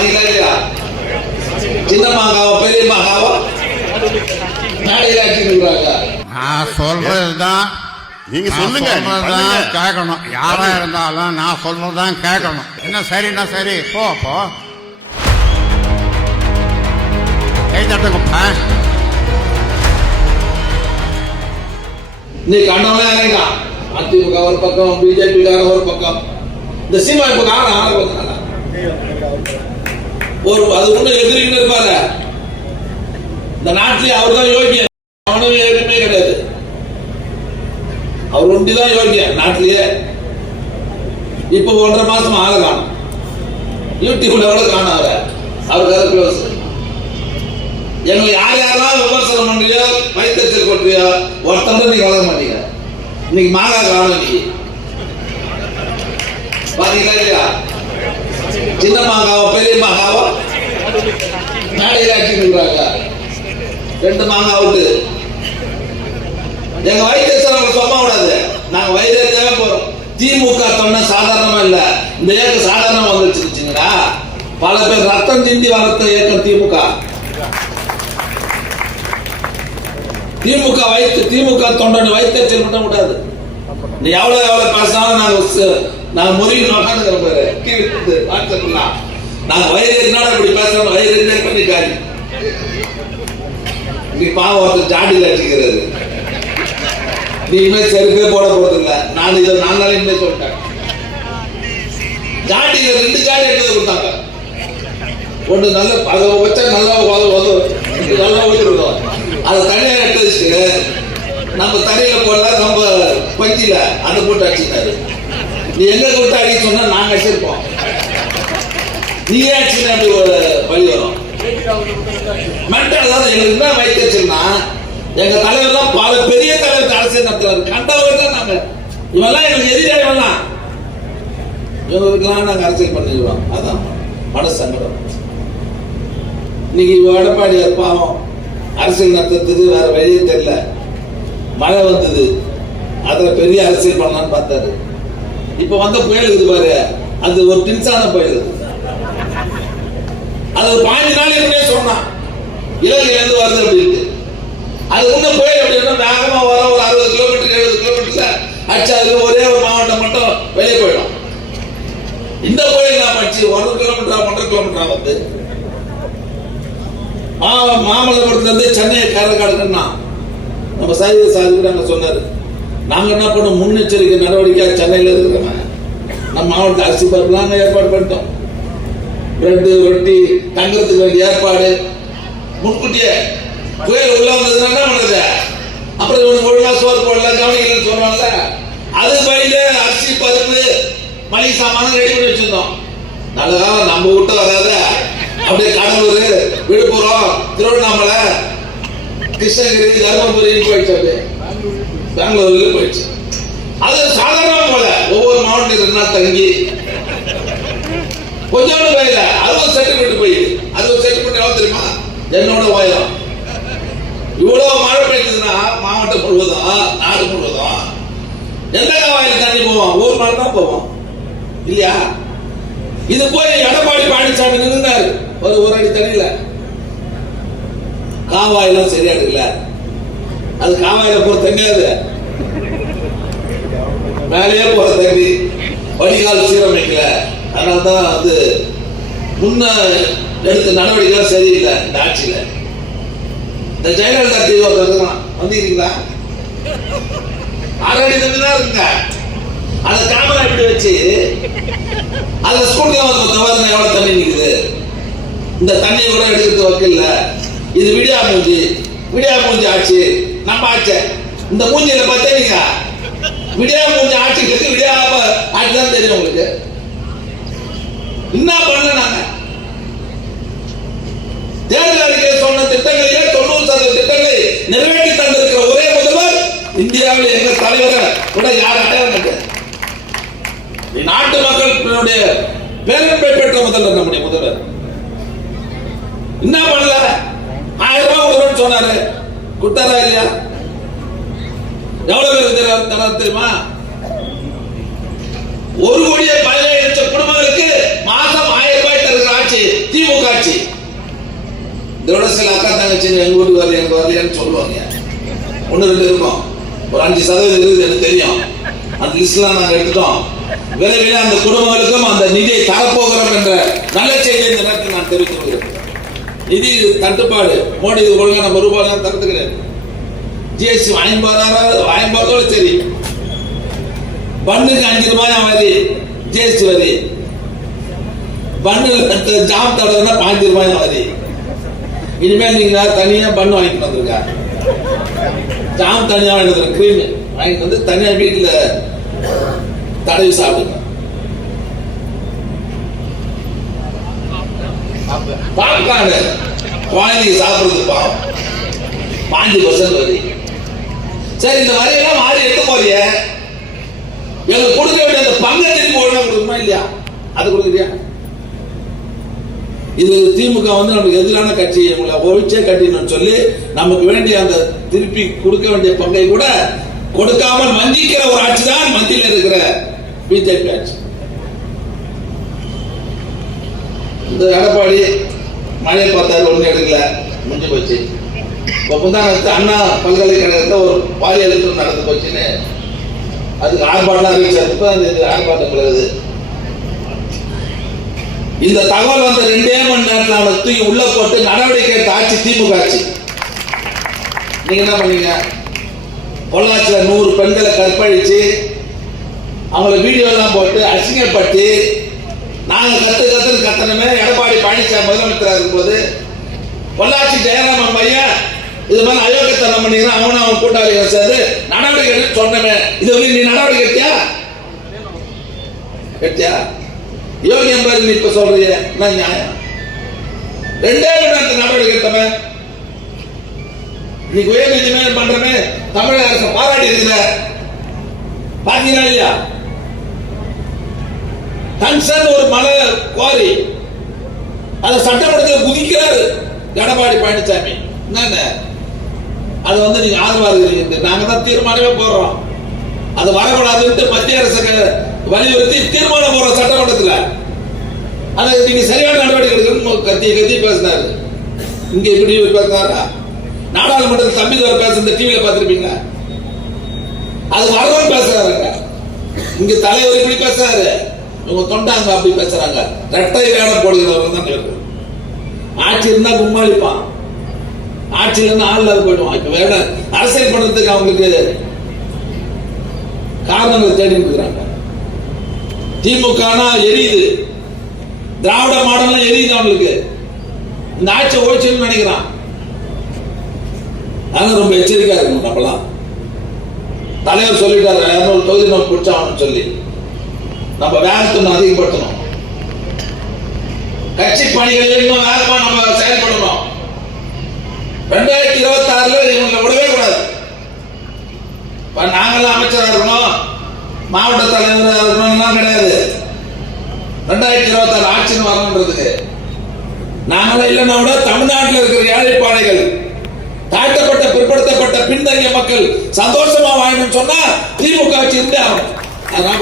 பாத்தீங்களா இல்லையா? சின்ன மாங்காவா பெரிய மாங்காவா மேடையில் ஆட்சிக்கிறாங்க. நான் சொல்றதுதான் நீங்க சொல்லுங்க கேட்கணும். யாரா இருந்தாலும் நான் சொல்றதுதான் கேட்கணும். என்ன சரின்னா சரி, போ கை தட்டுங்கப்பா. இன்னைக்கு அண்ணாவே இறங்கிட்டான். அதிமுக ஒரு பக்கம், பிஜேபி ஒரு பக்கம், இந்த சினிமா இப்ப ஒரு அது ஒண்ணு எதிரின்னு இருப்பாரு. இந்த நாட்டிலே அவர் தான் யோகிய, அவனும் எதுவுமே கிடையாது. அவர் ஒண்டிதான் யோகிய நாட்டிலேயே. இப்ப 1.5 மாசம் ஆள காணும். யூடியூப்ல கூட காணும் அவருக்கு க்ளோஸ். எங்களை யாரெல்லாம் விமர்சனம் பண்றியோ, வைத்தறிச்சல் கொட்டுறியோ, ஒருத்தர் நீங்க வளர மாட்டீங்க. இன்னைக்கு மாங்காய் காணும். இன்னைக்கு பாத்தீங்களா இல்லையா? சின்ன மாங்காவா பெரிய மாங்காவா மேடையில் ஆட்சிக்கிறாங்க. 2 மாங்காய் அவுட்டு. எங்க வைத்தறிச்சல் சொன்னா கூடாது. நாங்க வைத்தியவே போறோம். திமுக தொன்ன சாதாரணமா இல்ல, இந்த இயக்கம் சாதாரணமா வந்துருச்சுங்களா? பல பேர் ரத்தம் சிந்தி வளர்த்த இயக்கம் திமுக. திமுக தொண்டனை வைத்தறிச்சல் பண்ண கூடாது. நீ எவ்வளவு பேசினாலும் நாங்க முறிவு உட்காந்துக்கிறோம். நாங்க வயிறுனால இப்படி பேசுறோம். வயிறு பண்ணிட்டாரு. நீ பாவம் ஒருத்தர் ஜாடியில் அடிச்சுக்கிறது. நீ இனிமேல் செருப்பே போட போறது இல்ல. நான் இதை 4 நாள் இனிமேல் சொல்லிட்டேன். ஜாடியில 2 ஜாடி எடுத்து கொடுத்தாங்க. ஒண்ணு நல்ல அதை வச்சா நல்லா ஊற்றிருக்கோம். அதை தனியா எடுத்து வச்சுட்டு நம்ம தரையில போடல, நம்ம பஞ்சில அதை போட்டு அடிச்சுட்டாரு. நீ எங்க கூட்டு அடி சொன்னா நாங்க அடிச்சிருப்போம். நீயே அடிச்சுன்னா அப்படி ஒரு வழி வரும். மென்டல் தான் எங்களுக்கு என்ன வைத்தறிச்சல்னா, எங்க தலைவர்லாம் பல பெரிய தலைவர் அரசியல் நடத்துறாரு. கண்டவர் தான் நாங்க. இவெல்லாம் எங்களுக்கு எதிராக இவங்களுக்கெல்லாம் நாங்க அரசியல் பண்ணிடுவோம். அதான் மன சங்கடம். இன்னைக்கு எடப்பாடியார் பாவம் அரசியல் நடத்துறதுக்கு வேற வழியே தெரியல. மழை வந்தது, அதுல பெரிய அரசியல் பண்ணலான்னு பார்த்தாரு. இப்ப வந்த புயல் இருக்குது பாரு, அது ஒரு டின்சான புயல். அது 15 நாள் எப்படியே சொன்னான் இலங்கையில இருந்து வருது அப்படின்ட்டு. அது உள்ள புயல் அப்படின்னா வேகமா வர ஒரு 60 கிலோமீட்டர் 70 கிலோமீட்டர்ல அடிச்சு அதுல ஒரே ஒரு மாவட்டம் மட்டும் வெளியே போயிடும். இந்த புயல் நான் படிச்சு 1 கிலோமீட்டர் 1.5 கிலோமீட்டர் வந்து மாமல்லபுரத்துல இருந்து சென்னை கரகாடுன்னா நம்ம சாதி நாங்க சொன்னாரு. நாங்க என்ன பண்ணோம், முன்னெச்சரிக்கை நடவடிக்கை சென்னையில இருக்கிறோம். நம்ம மாவட்ட அரிசி பருப்புலாம் ஏற்பாடு பண்ணிட்டோம். பிரெட் ரொட்டி தங்கறதுக்கு வேண்டிய ஏற்பாடு முன்கூட்டியே. புயல் உள்ள வந்ததுன்னா என்ன பண்றது? அப்புறம் இவனுக்கு ஒழுங்கா சோறு போடல கவனிக்கலன்னு சொல்லுவாங்கல்ல, அது பயில அரிசி பருப்பு மளிகை சாமான் ரெடி பண்ணி வச்சிருந்தோம். நல்ல காலம் நம்ம விட்டு வராத. அப்படியே கடலூர், விழுப்புரம், திருவண்ணாமலை, கிருஷ்ணகிரி, தர்மபுரி போயிடுச்சு. அப்படியே பெங்களூர்ல போயிடுச்சு. அது சாதாரண போல ஒவ்வொரு மாவட்டத்தில் 2 நாள் தங்கி கொஞ்சோண்டு போயில 60 சென்டிமீட்டர் போயிடுது. 60 சென்டிமீட்டர் எவ்வளவு தெரியுமா? என்னோட உயரம். இவ்வளவு மழை பெய்யுதுன்னா மாவட்டம் முழுவதும், நாடு முழுவதும் எந்த காவாயில் தண்ணி போவோம்? ஊர் மழை தான் போவோம் இல்லையா? இது போய் எடப்பாடி பழனிசாமி நின்றாரு ஒரு அடி தண்ணியில. காவாயெல்லாம் சரியா இருக்குல்ல, அது காவாயில போற தண்ணியாது, மேலேயே போற தண்ணி. வடிகால் சீரமைக்கல. அதனால்தான் வந்து முன்ன எடுத்த நடவடிக்கை சரியில்லை இந்த ஆட்சியில. இந்த ஜெயலலிதா டிவி வந்தீங்களா? 6 அடி தண்ணி தான் இருக்குங்க. அந்த கேமரா இப்படி வச்சு அந்த ஸ்கூல்ல வந்து தவறு எவ்வளவு தண்ணி நிக்குது. இந்த தண்ணியை கூட எடுக்கிறது வைக்கல. இது விடியா மூஞ்சி ஆட்சி. நம்ம ஆட்சி இந்த மூஞ்சியில பார்த்தா நீங்க விடியா மூஞ்சி ஆட்சிக்கு விடியா ஆட்சி தான் தெரியும் உங்களுக்கு. என்ன பண்ணல நாங்க? தேர்தல் அறிக்கை சொன்ன திட்டங்களிலே 90% திட்டங்களை நிறைவேற்றி தந்திருக்கிற ஒரே முதல்வர் இந்தியாவில் எங்க தலைவரை கூட யார் அடையாளம் இருக்கு? நாட்டு மக்களுடைய பேரன்பை பெற்ற முதல்வர் நம்முடைய முதல்வர். என்ன பண்ணல? 1000 ரூபாய் கொடுக்கணும்னு சொன்னாரு, கொடுத்தாரா இல்லையா? எவ்வளவு பேர் தெரியுமா? 1,17,00,000 குடும்பங்களுக்கு மாசம் 1000 ரூபாய் தருகிற ஆட்சி திமுக ஆட்சி. இதோட சில அக்கா தங்கச்சிங்க எங்க வீட்டுக்கு வரல எனக்கு வரலையான்னு சொல்லுவாங்க. 1-2 இருக்கும், ஒரு 5% இருக்குது எனக்கு தெரியும். அந்த லிஸ்ட்லாம் நாங்கள் எடுத்துட்டோம். விரைவில் அந்த குடும்பங்களுக்கும் அந்த நிதியை தரப்போகிறோம் என்ற நல்ல செய்தி இந்த நேரத்தில் நான் தெரிவித்துக் நிதி தட்டுப்பாடு மோடி ஒழுங்கா நம்ம ரூபாய் தரது கிடையாது. ஜிஎஸ்டி வாங்கி சரி, பண்ணுக்கு 5 ரூபாய் வரி ஜிஎஸ்டி வரி, பண்ணு ஜாம் தடவைனா 15 ரூபாய் வரி. இனிமேல் நீங்க தனியா பண்ணு வாங்கிட்டு வந்திருக்க, ஜாம் தனியா வாங்கிட்டு வந்து கிரீம் வாங்கிட்டு வந்து தனியா வீட்டுல தடவி சாப்பிடுங்க. பாப்கார்னு குழந்தைங்க சாப்பிடுறது பாவம் 5% வரி. சரி, இந்த வரியெல்லாம் மாறி எடுக்க போறிய, எங்களுக்கு கொடுக்க வேண்டிய அந்த பங்கை திருப்பி ஒழுங்கா கொடுக்குமா இல்லையா? அது கொடுக்குறியா? இது திமுக வந்து நமக்கு எதிரான கட்சி, உங்களை ஒழிச்சே கட்டினு சொல்லி நமக்கு வேண்டிய அந்த திருப்பி கொடுக்க வேண்டிய பங்கை கூட கொடுக்காமல் வஞ்சிக்கிற ஒரு ஆட்சி தான் மத்தியில் இருக்கிற பிஜேபி ஆட்சி. இந்த எடப்பாடி மழை பார்த்தாரு, ஒண்ணு எடுக்கல, முடிஞ்சு போச்சு. முந்தானத்து அண்ணா பல்கலைக்கழகத்தில் ஒரு பாலியல் நடந்து போச்சுன்னு அதுக்கு ஆர்ப்பாட்டம் அறிவிச்சதுக்கு அந்த ஆர்ப்பாட்டம் கிடையாது. இந்த தகவல் வந்து 2 மணி நேரத்தில் அவனை தூக்கி உள்ள போட்டு நடவடிக்கை எடுத்த ஆட்சி திமுக ஆட்சி. நீங்க என்ன பண்ணீங்க? பொள்ளாச்சியில் 100 பெண்களை கற்பழிச்சு அவங்கள வீடியோ எல்லாம் போட்டு அசிங்கப்பட்டு நாங்க கத்தனமே. எடப்பாடி பழனிசாமி முதலமைச்சராக இருக்கும்போது பொள்ளாச்சி ஜெயராமன் பையன் இது மாதிரி அயோக்கியத்தனம் பண்ணிக்கிறான், அவன் கூட்டாளிகள் சேர்ந்து நடவடிக்கை எடுத்து சொன்னமே. இது வந்து நீ நடவடிக்கை எடுத்தியா? யோகி என்பது நீ இப்ப சொல்றீங்க என்ன நியாயம்? 2 மணி நேரத்துக்கு நடவடிக்கை எடுத்தமே. இன்னைக்கு உயர் நீதிமன்றம் பண்றமே தமிழக அரசு பாராட்டி இருக்குல்ல, பாத்தீங்களா இல்லையா? கன்சர்ன் ஒரு மலை கோரி அதை சட்டமன்றத்தில் குதிக்கிறாரு எடப்பாடி பழனிசாமி. என்னங்க அது வந்து நீங்க ஆதரவா இருக்கிறீங்க, நாங்க தான் தீர்மானமே போடுறோம், அது வரக்கூடாதுன்னு மத்திய அரசுக்கு வலியுறுத்தி தீர்மானம் போடுற சட்டமன்றத்தில். அதை நீங்க சரியான நடவடிக்கை எடுக்கணும் கத்தி பேசினாரு. இங்க இப்படி பேசினாரா? நாடாளுமன்றத்தில் தம்பிதுரை பேசுற டிவியில பார்த்திருப்பீங்களா? அது வரணும் பேசுறாங்க. இங்க தலைவர் இப்படி பேசுறாரு, இவங்க தொண்டாங்க அப்படி பேசுறாங்க. ரெட்டை வேடம் போடுகிறவர்கள் தான் இருக்கு. ஆட்சி இருந்தா கும்மாளிப்பான், ஆட்சியில இருந்து ஆள் போயிடுவான். இப்ப வேற அரசியல் பண்றதுக்கு அவங்களுக்கு காரணங்களை தேடி இருக்கிறாங்க. திமுக எரியுது, திராவிட மாடல் எரியுது அவங்களுக்கு. இந்த ஆட்சி ஓய்ச்சுன்னு நினைக்கிறான். அதனால ரொம்ப எச்சரிக்கையா இருக்கணும். நம்மளாம் தலைவர் சொல்லிட்டாரு 200 தொகுதி நம்ம பிடிச்சாகணும்னு சொல்லி நம்ம வேகத்தை அதிகப்படுத்தணும். கட்சி பணிகளில் இன்னும் வேகமா நம்ம செயல்படணும். 2026 இவங்களை விடவே கூடாது. நாங்களாம் அமைச்சராக இருக்கணும், மாவட்ட தலைவராக இருக்கணும் கிடையாது. 2026 ஆட்சின்னு வரணுன்றதுக்கு நாங்களாம் இல்லைன்னா கூட தமிழ்நாட்டில் இருக்கிற ஏழைப்பாளைகள், தாழ்த்தப்பட்ட பிற்படுத்தப்பட்ட பின்தங்கிய மக்கள் சந்தோஷமா வாழணும்னு சொன்னா திமுக ஆட்சி இருந்தே ஆகும். அதனால